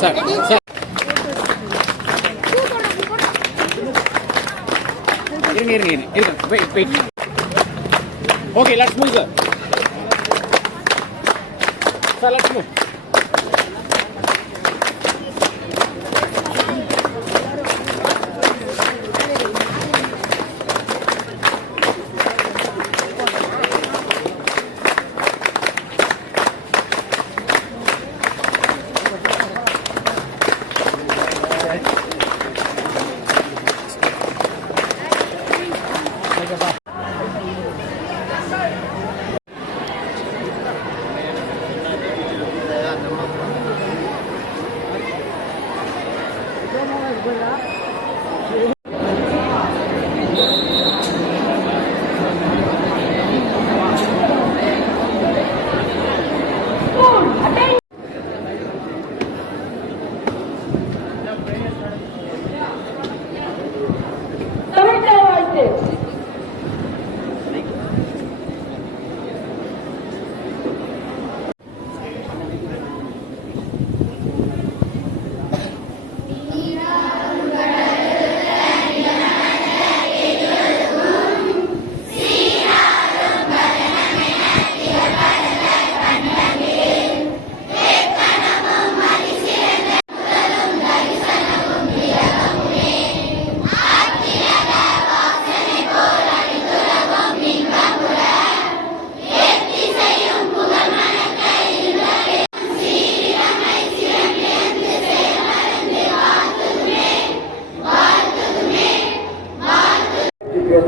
Sir sir இருங்க wait. Okay, let's move sir. Sir let's move.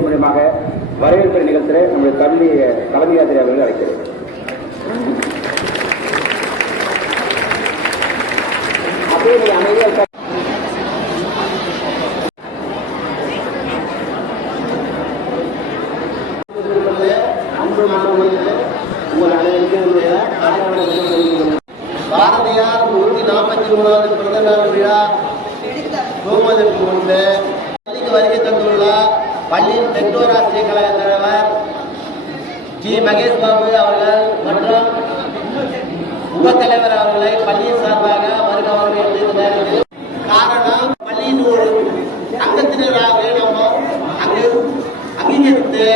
மூலமாக வரவேற்பு நிகழ்ச்சியை நம்முடைய தலைமை ஆசிரியர் அவர்கள் அழைக்கிறேன். அப்படியே அமைதியாக அன்பு மாணவர்களுக்கு உங்கள் அனைவருக்கும் பாரதியார் 143வது பிறந்த நாள் விழா துவங்குவதற்கு முன்பு பள்ளிக்கு வருகை தந்துள்ள பள்ளியின் பெற்றோர் ஆசிரியர் கழக தலைவர் ஜி மகேஷ் பாபு அவர்கள் மற்றும் உபத்தலைவர் அவர்களை பள்ளியின் சார்பாக வருக வரவேற்று காரணம் பள்ளியின் ஒரு அங்கத்தினராக நம்ம அங்கீகரித்து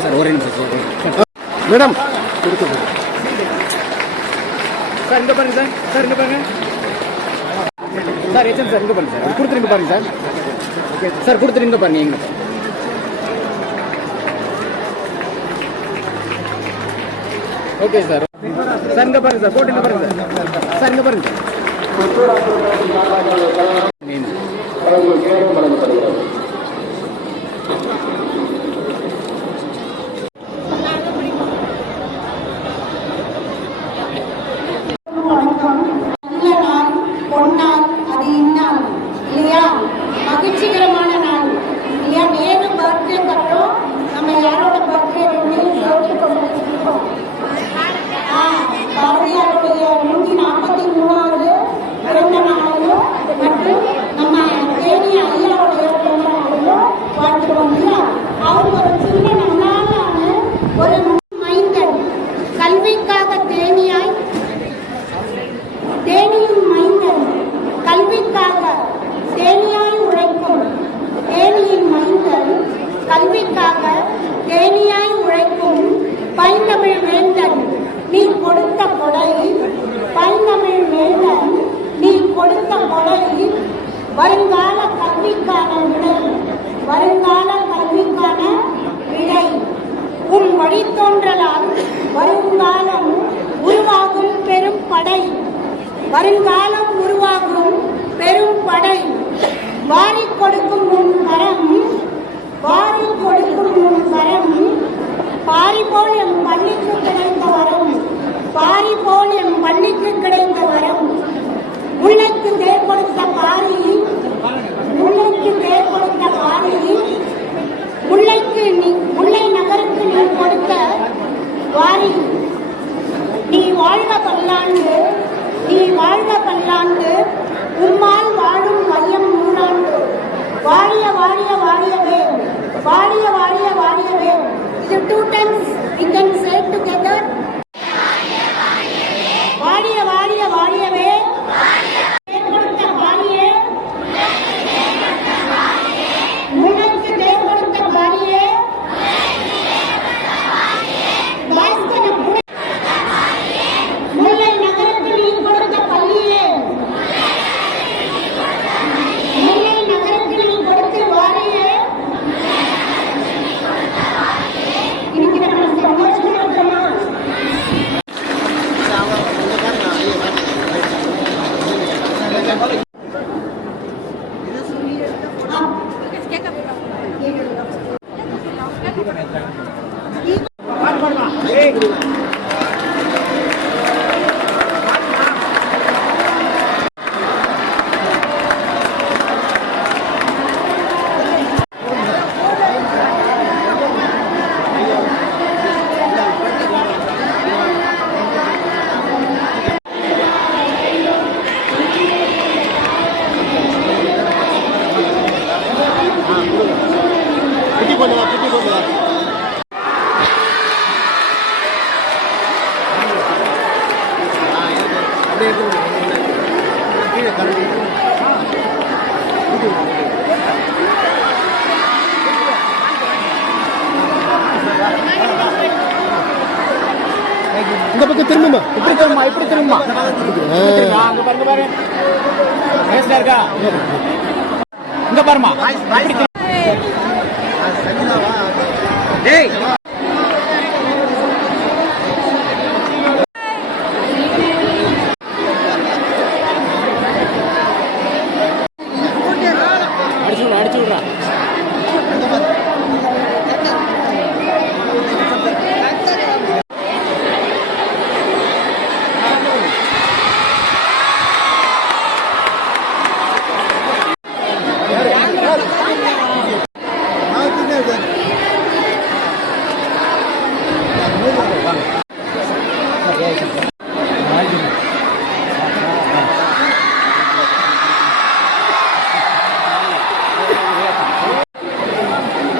சார் ஒரே நிமிஷம் மேடம் கொடுத்து சார் இங்கே பாருங்க சார் இங்கே பாருங்க சார் ஏச்சன் சார் இங்கே பாருங்க சார் கொடுத்துருங்க பாருங்க சார். ஓகே சார் கொடுத்துருங்க பாருங்க எங்க ஓகே சார் சார் இங்கே பாருங்க சார் போட்டு பாருங்க சார் சார் இங்கே பாருங்க மகிழ்ச்சிகரமான நாள் இல்லையா? வேறு பர்த்டே மட்டும் நம்ம யாரோட பர்த்டே கொண்டிருக்கோம். பாரதியாருடைய 143வது பிறந்த நாளையும் மற்றும் நம்ம தேனி ஐயாவுடைய பிறந்த நாளையும் வாழ்த்துக்கிறோம் இல்லையா? அவர் ஒரு சின்ன நல்லான ஒரு மைந்தன், கல்விக்காக தேனியின் மைந்தன், கல்விக்காக தேனியாய் உழைக்கும் தேனியின் மைந்தன், கல்விக்காக தேனியாய் உழைக்கும் பைந்தமிழ் வேந்தன் நீ கொடுத்த கொடை, பைந்தமிழ் வேந்தன் நீ கொடுத்த கொடை, வருங்கால கல்விக்கான விடை, வருங்கால கல்விக்கான விடை, உன் வழித்தோன்றலால் வருங்காலம் உருவாகும் பெரும் படை, வருங்காலம் உருவாகும் பெரும் படை, வாரிக் கொடுக்கும் உன் கரம், வாரிக் கொடுக்கும் உன் கரம், பாரி போல் எம் பள்ளிக்கு கிடைத்த வரம், பாரி போல் எம் பள்ளிக்கு கிடைத்த வரம், முல்லைக்கு தேர் கொடுத்த பாரி, முல்லைக்கு தேர் கொடுத்த பாரி, முல்லை நகருக்கு நீ கொடுத்த வாரி, நீ வாழ்க பல்லாண்டு, நீ வாழ்க பல்லாண்டு, உம்மால் வாழும் மையம் 100 ஆண்டு, வாழிய வாழிய வாழியவே, வாழிய வாழிய வாழியவே. இது 2 times we can say together. வாழிய வாழிய வாழியவே, கொடுத்த வாழியே, முனைக்கு தேர் கொடுத்த வாழியே, வாஸ்தவ முல்லை நகருக்கு நீ கொடுத்த பள்ளியே, முல்லை நகருக்கு நீ கொடுத்த வாழியே. இன்னைக்கு நம்ம சந்தோஷமா இருக்கோமா? இந்த பக்கம் திரும்புமா, இப்படி திரும்புமா, இப்படி திரும்புமா. அங்க பாருங்க, பாருங்க பேசுறா இருக்கா, இங்க பாருமா. டேய் அடிச்சு விடுறா.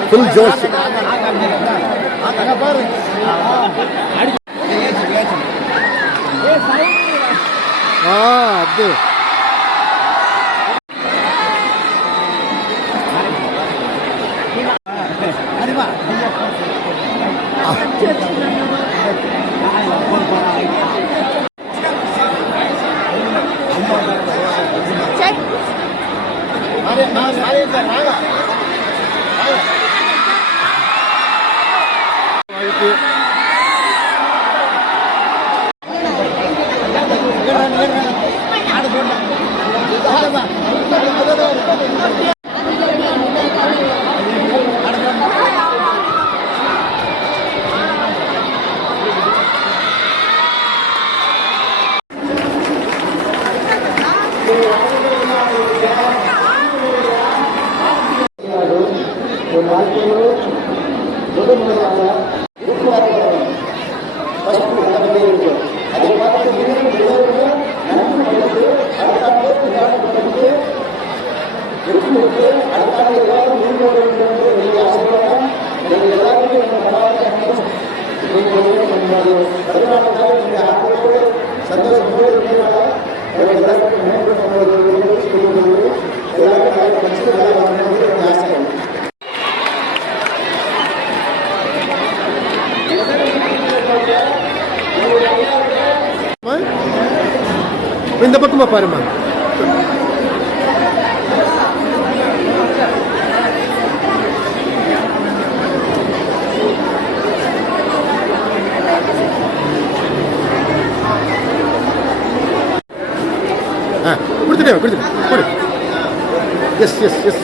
ஃபுல் ஜோஷ். அது இந்த பக்கமா பாருமா. கொடுத்துட்டேன். எஸ் எஸ் எஸ்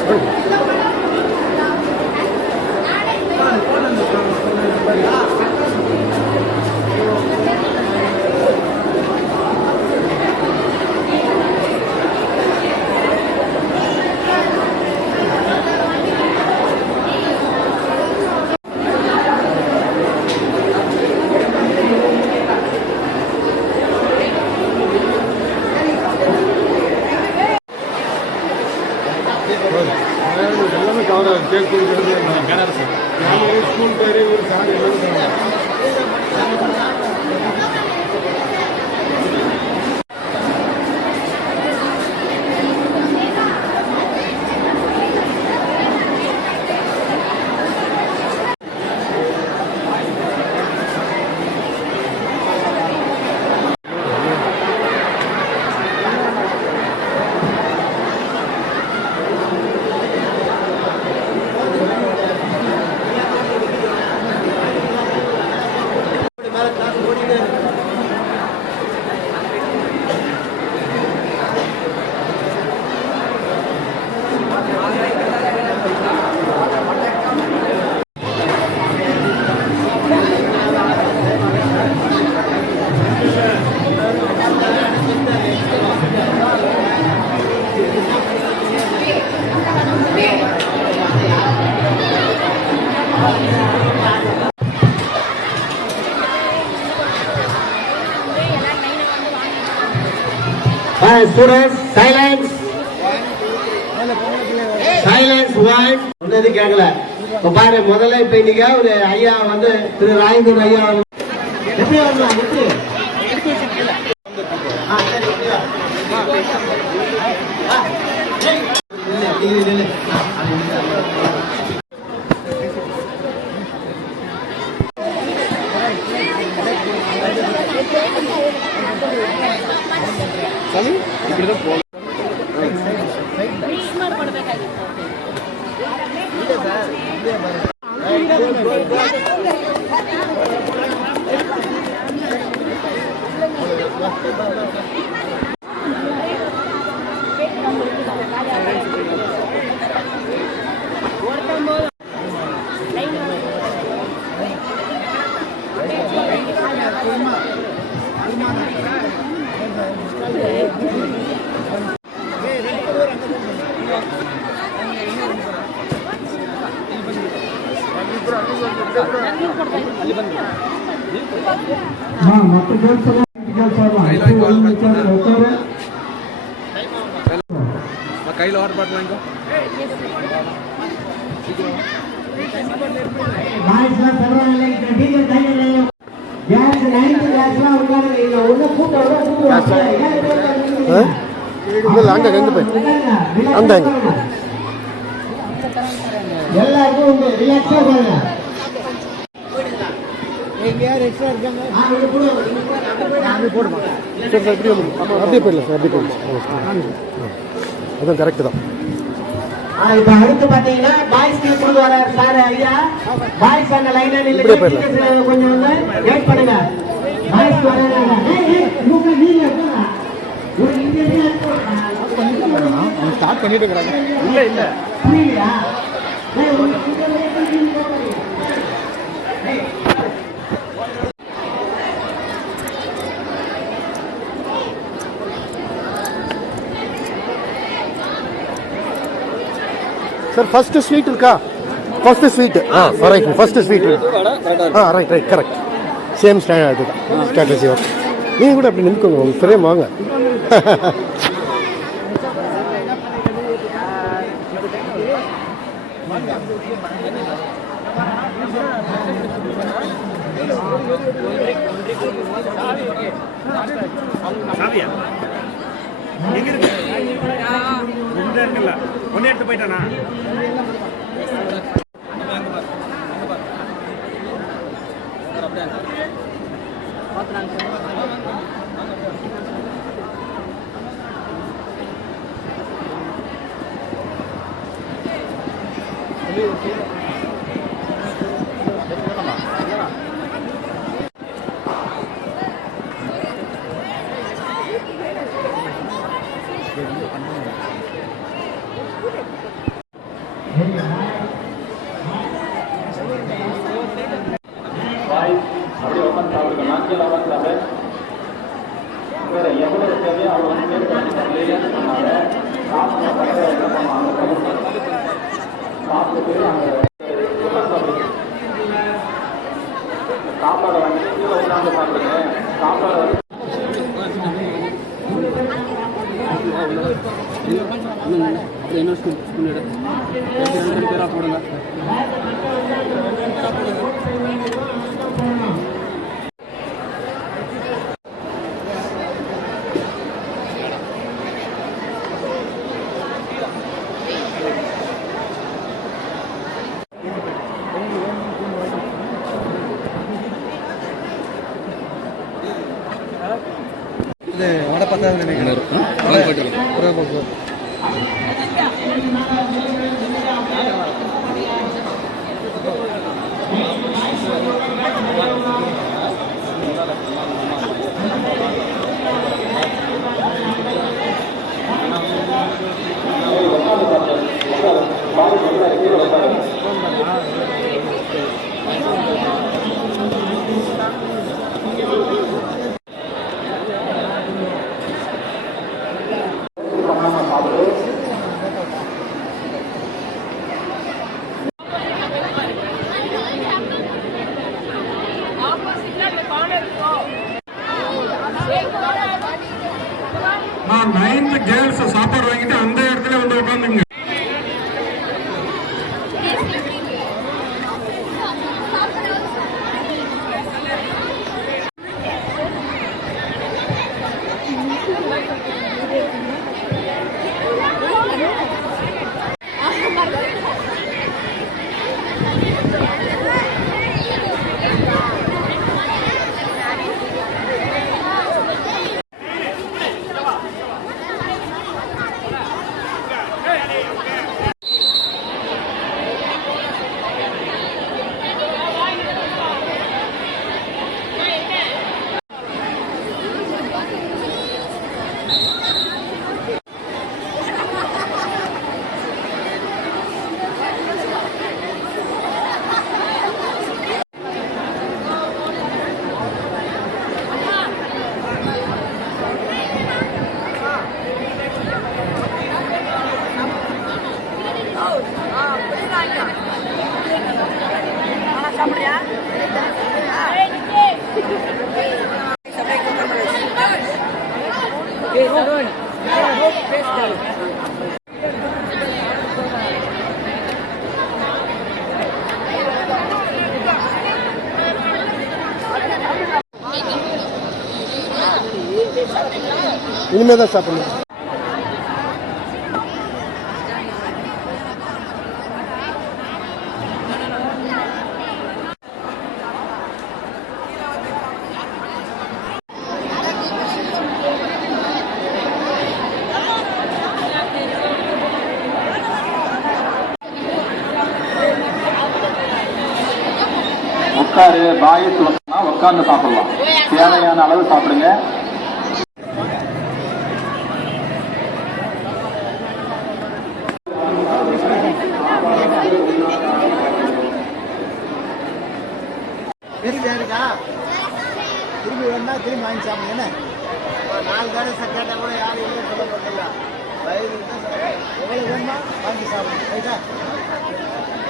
ஸ்கூல் பேரு ஒரு sir Students, silence. Silence one. ஒன்னது கேட்கல. இப்ப பாரு முதல்ல இப்ப இன்னைக்கு ஒரு ஐயா வந்து திரு ராயந்தன் ஐயா எப்படி வரணும் எப்படி? இப்படிதான் போகலாம். கையில் வாட்டர் பாட்டில் வாங்கிக்கோ. அங்க ரெண்டு பேர் அந்த எல்லாருக்கும் ரிலாக்ஸா பாருங்க. அப்படியே போயிடலாம் சார், அப்படியே போயிடலாம். அதுவும் கரெக்டு தான். இப்ப அடுத்து பாத்தீங்கன்னா பாய்ஸ்க்கு கொண்டு வர சார் ஐயா, பாய்ஸ் அந்த லைன்ல நில்லுங்க, கொஞ்சம் வந்து வெயிட் பண்ணுங்க. பாய்ஸ் வராங்க. ஸ்டார்ட் பண்ணிட்டு இருக்காங்க. இல்ல இல்ல புரியலையா? சார் ஃபர்ஸ்ட் ஸ்வீட் இருக்கா? First sweet right, first sweet right right correct. Same standard தான் ஸ்ட்ராட்டஜி ஒர்க். நீங்கள் கூட அப்படி நிற்கோங்க, உங்கள் ஃப்ரேம் வாங்க. ஒன்னே எடுத்து போயிட்டானா? அப்படியே உட்காந்து சாப்பிடுங்க. நாட்கள் உட்காந்து சாப்பிட எவ்வளவு தேவையோ அவங்க வந்து பண்ணாங்க. சாப்பிட்டு சாப்பாடை வாங்கி கீழே உட்காந்து சாப்பிடுங்க. சாப்பாடை வந்து இது வடை பத்தாவது நினைக்கிறேன். நான் 9th கேர்ள்ஸ் சாப்பாடு வாங்கிட்டு அந்த இடத்துல வந்து உட்காந்துங்க. இனிமே தான் சாப்பிடணும். உட்காரு பாயை சொல்லணும்னா உட்கார்ந்து சாப்பிடலாம். தேவையான அளவு சாப்பிடுங்க. திரும்பி வேணா திரும்பி வாங்கி சாப்பிடுங்க. என்ன 4 தடவை கேட்டால் கூட யாரும் இல்லை சொல்ல போட்டில்ல. வயிறு எவ்வளோ வேணுமா வாங்கி சாப்பிடுங்க. ரைட்டா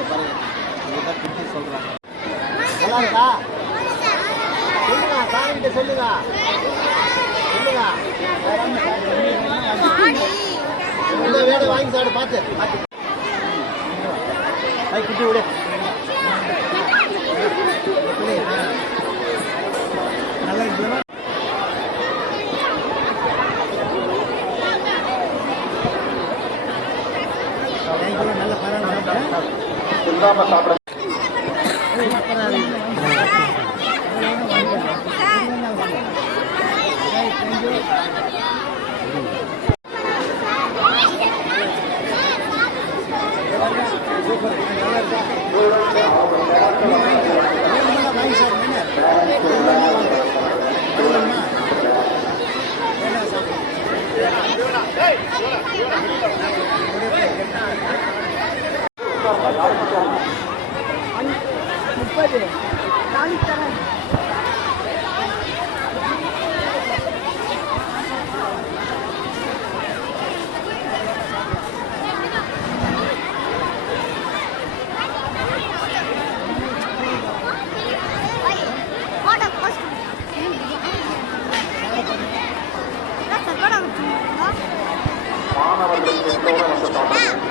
பாருங்க சொல்கிறாங்க. நல்லா இருக்கா? சொல்லுங்க, சாமிகிட்ட சொல்லுங்க. சொல்லுங்க வேணும் வாங்கி சாப்பிடு. பார்த்து குட்டி விடு. நல்லா இருக்கு. நல்ல பரவாயில்ல சாப்பிட மாணவர்களுக்கு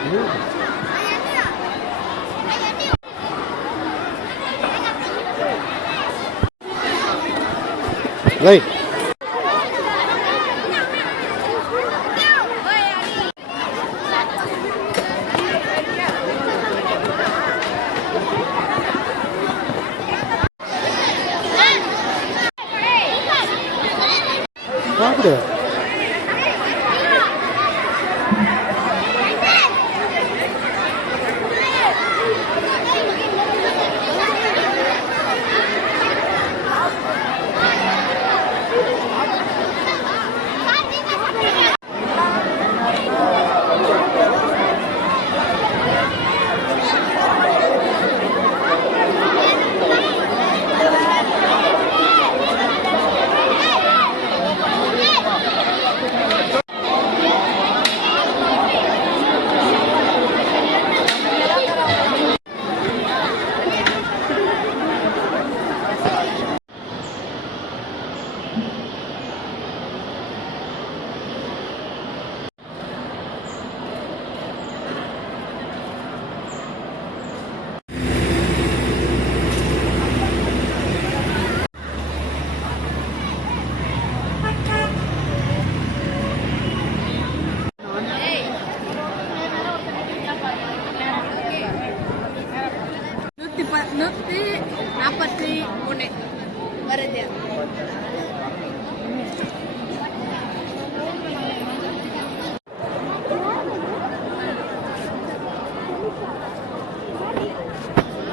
ரைட். சாப்பிடு. நூற்றி 43 வருது.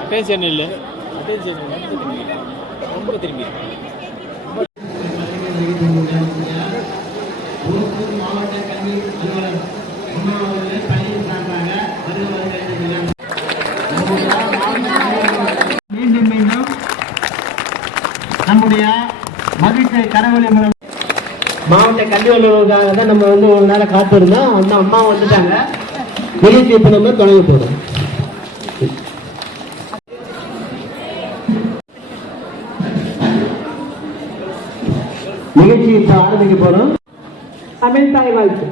அட்டென்ஷன் இல்லை, அட்டென்ஷன் ரொம்ப திரும்பி மாவட்ட கல்வி அலுவலர் அம்மா அவர்கள் பள்ளியின் சார்பாக மீண்டும் மீண்டும் நம்முடைய மகிழ்ச்சியை கரவொலி மூலம் மாவட்ட கல்வி அலுவலருக்காக தான் நம்ம வந்து ஒரு நேரம் காத்திருந்தோம். அந்த அம்மா வந்துட்டாங்க. நிகழ்ச்சி இப்ப நம்ம தொடங்க போறோம். நிகழ்ச்சி இப்ப ஆரம்பிக்க போறோம். தமிழ் தாய் வாழ்த்து.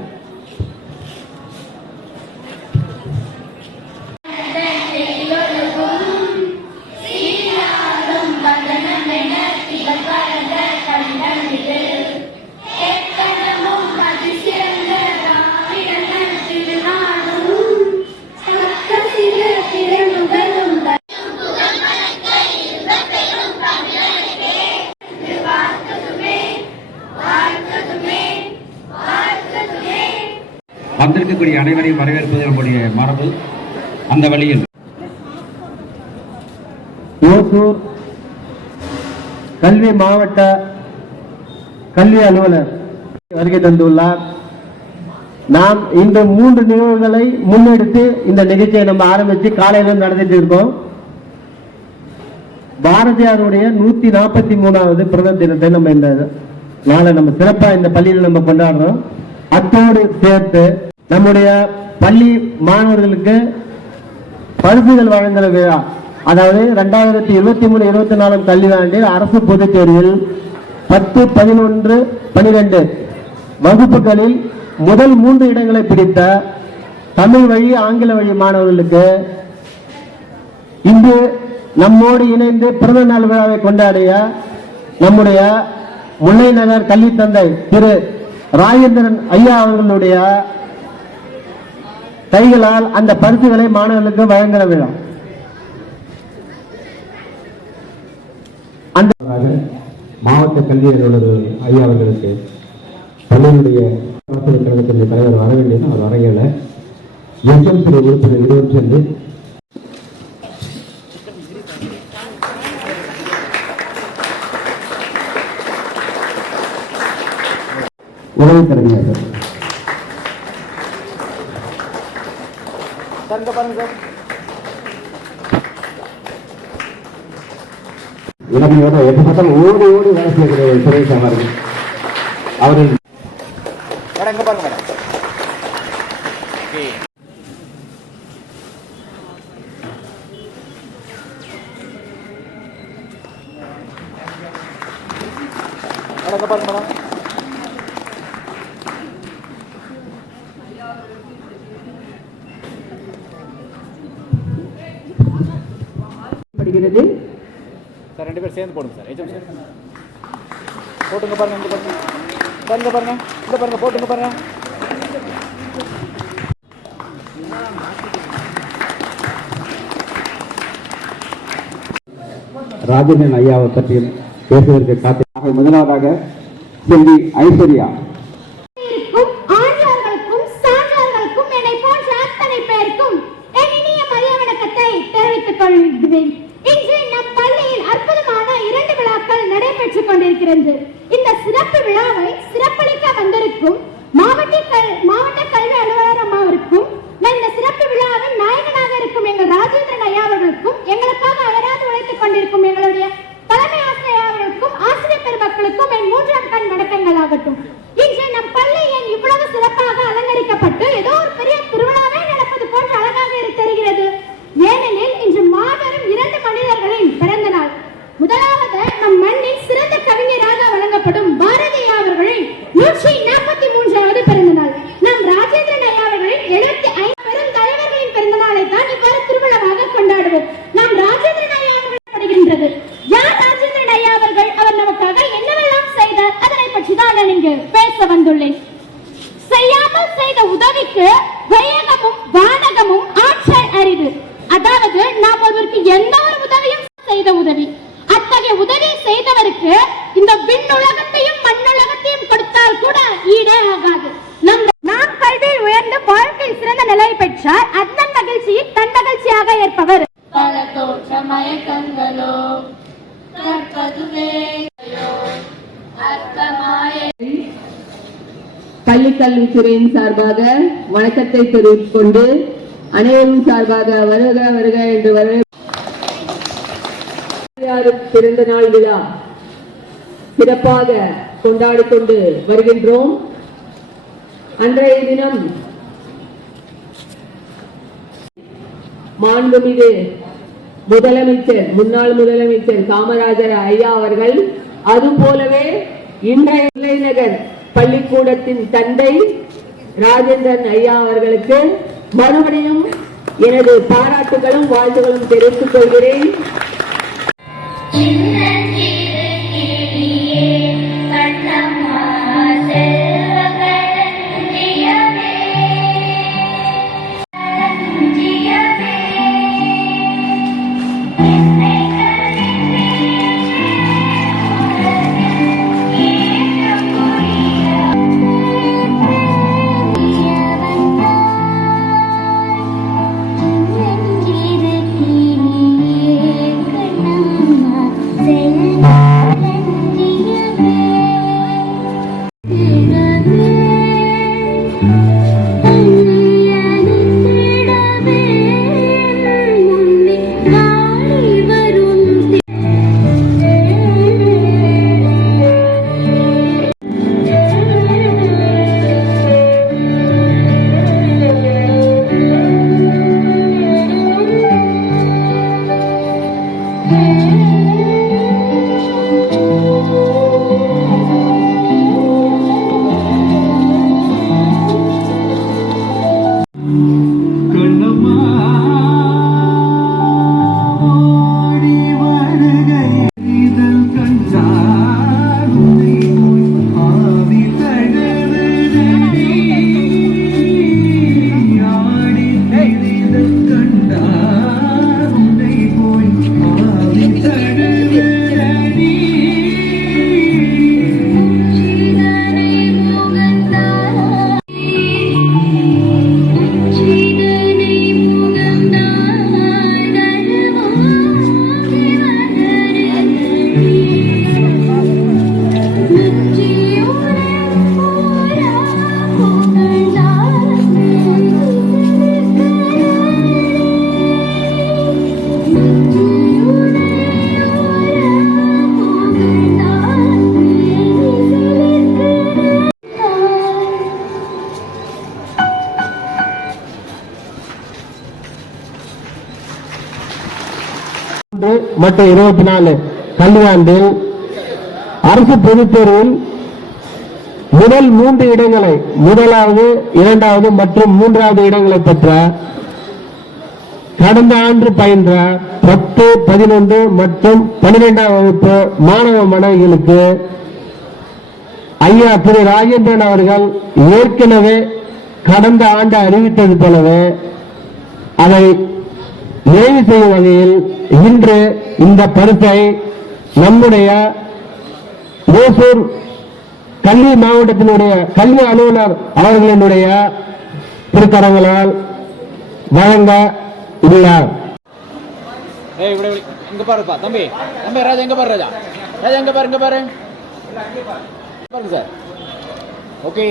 வந்திருக்கக்கூடிய அனைவரையும் வரவேற்பது நம்முடைய மரபு. அந்த வழியில் ஓசூர் கல்வி மாவட்ட கல்வி அலுவலர் வருகை தந்துள்ளார். நாம் இந்த 3 நிகழ்வுகளை முன்னெடுத்து இந்த நிகழ்ச்சியை நம்ம ஆரம்பிச்சு காலையில நடந்துட்டு இருக்கோம். பாரதியாருடைய 143வது பிறந்த தினத்தை நம்ம இந்த நாளை நம்ம சிறப்பா இந்த பள்ளியில் நம்ம கொண்டாடுறோம். அத்தோடு சேர்த்து நம்முடைய பள்ளி மாணவர்களுக்கு பரிசுகள் வழங்குகிற விழா, அதாவது 2023-24 கல்வியாண்டில் அரசு பொதுத் தேர்வில் 10, 11, 12 வகுப்புகளில் முதல் 3 இடங்களை பிடித்த தமிழ் வழி ஆங்கில வழி மாணவர்களுக்கு இன்று நம்மோடு இணைந்து பிறந்த நாள் விழாவை கொண்டாடிய நம்முடைய முல்லை நகர் கல்வி தந்தை திரு ராஜேந்திரன் ஐயா அவர்களுடைய கைகளால் அந்த பரிசுகளை மாணவர்களுக்கு வழங்குகிற விழா. மாவட்ட கல்வி அலுவலர் ஐயா அவர்களுக்கு பள்ளியினுடைய ஆசிரியர் கழகத்தினுடைய தலைவர் வர வேண்டியது அவர் வரையல. எஸ்எம்சி உறுப்பினர் இருவரும் சேர்ந்து உதவி திறமையாக இளமையோட எப்ப பார்த்தாலும் ஓடி ஓடி வேலை செய்யக்கூடிய சுரேஷ் அவர்கள் அவர்கள் சேர்ந்து போடுங்க சார். HM சார் போட்டுங்க பாருங்க. இங்க பாருங்க, பாருங்க பாருங்க, இந்த பாருங்க, போட்டுங்க பாருங்க. ராஜேந்திரன் ஐயாவை பற்றி பேசுவதற்கு காத்திருக்கிறார்கள். முதலாவதாக செல்வி ஐஸ்வர்யா. ஆண்டவர்களுக்கும் சான்றோர்களுக்கும் என்னை போன்ற அத்தனை பேருக்கும் என் இனிய மதிய வணக்கத்தை தெரிவித்துக் கொள்கிறேன். இன்று நம் பள்ளியில் அற்புதமான 2 விழாக்கள் நடைபெற்றுக் கொண்டிருக்கிறது. இந்த சிறப்பு விழாவை சிறப்பளிக்க வந்திருக்கும் மாவட்ட கல்வி அலுவலர் அம்மாவிற்கும், இந்த சிறப்பு விழாவின் நாயகனாக இருக்கும் எங்கள் ராஜேந்திரன் ஐயா அவர்களுக்கும், எங்களுக்காக அயராது உழைத்துக் கொண்டிருக்கும் எங்களுடைய தலைமை ஆசிரியர் அவர்களுக்கும், ஆசிரியர் பெருமக்களுக்கும் என் 3ஆம் கண் வணக்கங்கள் ஆகட்டும். இன்று நம் பள்ளி என் இவ்வளவு சிறப்பாக அலங்கரிக்கப்பட்டு ஏதோ ஒரு பெரிய திருவிழாவே நடப்பது போன்று அழகாக தெரிகிறது. ஏனெனில் இன்று மாபெரும் 2 மனிதர்களின் பிறந்த நாள். முதலாவது நம் மண்ணின் சிறந்த கவிஞராக வழங்கப்படும் பாரதியா அவர்களின் 143வது பிறந்த நாள். நம் ராஜேந்திரன் ஐயா அவர்களின் 75 பெரும் தலைவர்களின் பிறந்த நாளை தான் இவ்வாறு திருவிழாவாக கொண்டாடுவோம். நாம் ராஜேந்திரன் ஐயா அவர்கள் படுகின்றது. யார் ராஜேந்திரன் ஐயா அவர்கள்? அவர் நமக்காக என்னவெல்லாம் செய்தார்? அதனை பற்றி தான் நான் இங்கு பேச வந்துள்ளேன். செய்யாமல் செய்த உதவிக்கு வையகமும் வானகமும் ஆற்றல் அரிது. அதாவது நாம் ஒருவருக்கு எந்த ஒரு உதவியும் செய்த உதவி, அத்தகைய உதவி செய்தவருக்கு இந்த விண்ணுலகத்தையும் மண்ணுலகத்தையும் கொடுத்தால் கூட ஈடே ஆகாது. நாம் கல்வியில் உயர்ந்து வாழ்க்கையில் சிறந்த நிலை பெற்றால் அந்த மகிழ்ச்சியை தன் மகிழ்ச்சியாக ஏற்பவர். பல தோற்ற மயக்கங்களோ கற்பதுவே அர்த்தமாயே. பள்ளிக்கல்வித்துறையின் சார்பாக வணக்கத்தை தெரிவித்துக் கொண்டு அனைவரும் சார்பாக வருக வருக என்று பிறந்த நாள் விழா சிறப்பாக கொண்டாடிக் கொண்டு வருகின்றோம். அன்றைய தினம் மாண்புமிகு முன்னாள் முதலமைச்சர் காமராஜர் ஐயா அவர்கள், அதுபோலவே இன்றைய இளைஞர் பள்ளிக்கூடத்தின் தந்தை ராஜேந்திரன் ஐயா அவர்களுக்கு மறுபடியும் எனது பாராட்டுகளும் வாழ்த்துகளும் தெரிவித்துக் கொள்கிறேன். மற்றும் 24 கல்வியாண்டில் அரசு பொதுத் தேர்வில் முதல் 3 இடங்களை, முதலாவது, 2வது மற்றும் 3வது இடங்களை பெற்ற கடந்த ஆண்டு பயின்ற 10, 11 மற்றும் 12ஆம் வகுப்பு மாணவ மாணவிகளுக்கு ஐயா திரு ராஜேந்திரன் அவர்கள் ஏற்கனவே கடந்த ஆண்டு அறிவித்தது போலவே அதை நிறைவு செய்யும் வகையில் இன்று இந்த பரிசை நம்முடைய ஓசூர் கல்வி மாவட்டத்தினுடைய கல்வி அலுவலர் அவர்களினுடைய திருக்கரங்களால் வழங்க உள்ளார். ஏய் இப்படி இங்க பாருப்பா தம்பி தம்பி ராஜா எங்க பாரு ராஜா ராஜா எங்க பாரு பாருங்க சார். ஓகே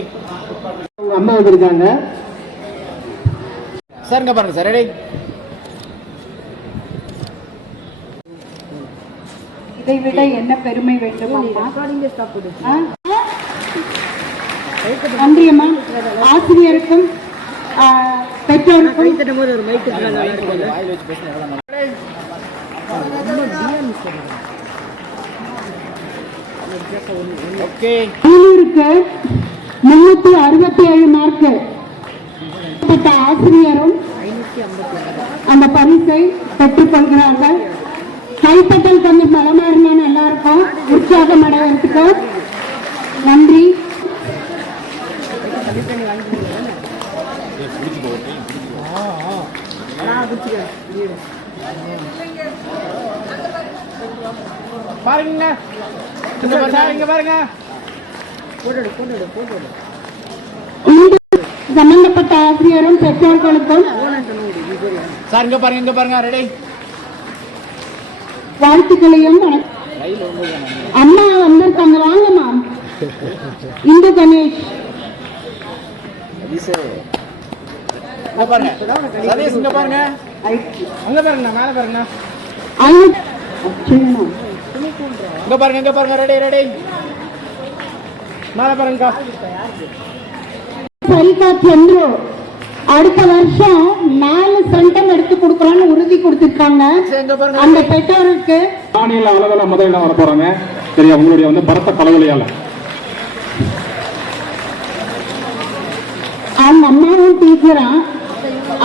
உங்க அம்மா வந்திருக்காங்க சார், இங்க பாருங்க சார். ரெடி? இதை விட என்ன பெருமை வேண்டும் அம்மா? நன்றி அம்மா. ஆசிரியருக்கும் பெற்றோருக்கும் வாயில் வச்சு பேசுங்க. ஓகே 367 மார்க்கு ஆசிரியரும் அந்த பரிசை பெற்றுக் கொள்கிறார்கள். கைப்பற்றல் கொஞ்சம் பலமா இருந்தாலும் எல்லாருக்கும் உற்சாகம் அடைவதற்கு நன்றி. பாருங்க இங்க பாருங்க. சம்பந்தப்பட்ட ஆசிரியரும் பெற்றோர்களுக்கும் சார் இங்க பாருங்க. ரெடி? வாழ்த்துக்களையும் அம்மா வந்திருக்காங்க. வாங்கம்மா. இந்து கணேஷ் இங்க பாருங்க. சதீஷ் இங்க பாருங்க. அங்க பாருங்க, மேல பாருங்க. இங்க பாருங்க. ரெடி? மேல பாருங்க. சரிகா சென்று அடுத்த வருஷம் 4 சென்டம் எடுத்து கொடுக்கலாம்னு உறுதி கொடுத்திருக்காங்க. அந்த பெற்றோருக்கு மாநில அளவில் முதலிடம் வர போறாங்க. சரியா? உங்களுடைய பரத்த தலைவலியால அவங்க அம்மாவும் டீச்சரா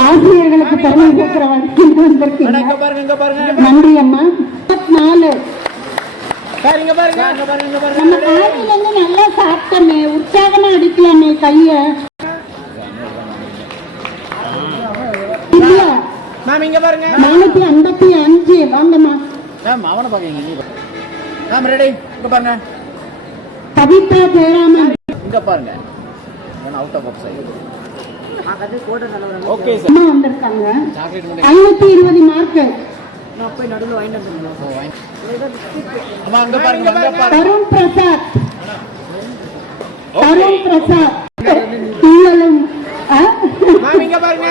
ஆசிரியர்களுக்கு பெருமை சேர்க்கிற வந்திருக்கீங்க. இங்க பாருங்க. நன்றி அம்மா. 4 சார் இங்க பாருங்க. நம்ம காலையில இருந்து நல்லா சாப்பிட்டோமே, உற்சாகமா அடிக்கலாமே கைய. மேம் இங்க பாருங்க. 455 வாங்கம்மா. மேம் அவனை பாருங்க. Ma'am ready? இங்க பாருங்க. கவிதா ஜெயராமன் இங்க பாருங்க. Out of box. Okay sir. அம்மா வந்திருக்காங்க. Chocolate 520 mark. அம்மா அங்க பாருங்க. தருண் பிரசாத் துள்ளலும். மேம் இங்க பாருங்க.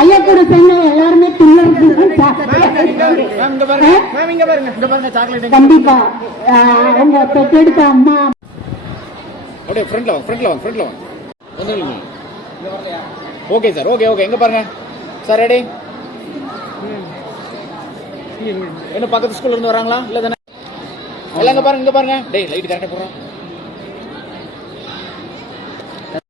ஐயா கூட சேர்ந்த எல்லாருமே துள்ளல். சாக்லேட் கண்டிப்பா அவங்க பெற்றெடுத்த அம்மா. அப்படியே ஃப்ரண்ட்ல வாங்க. வந்துருங்க. Okay sir. ஓகே எங்க பாருங்க சார். ரெடி? என்ன பக்கத்து ஸ்கூல்ல இருந்து வராங்களா இல்ல தானே? எல்லாம் இங்க பாருங்க. டேய் லைட் கரெக்டா போடுறோம்.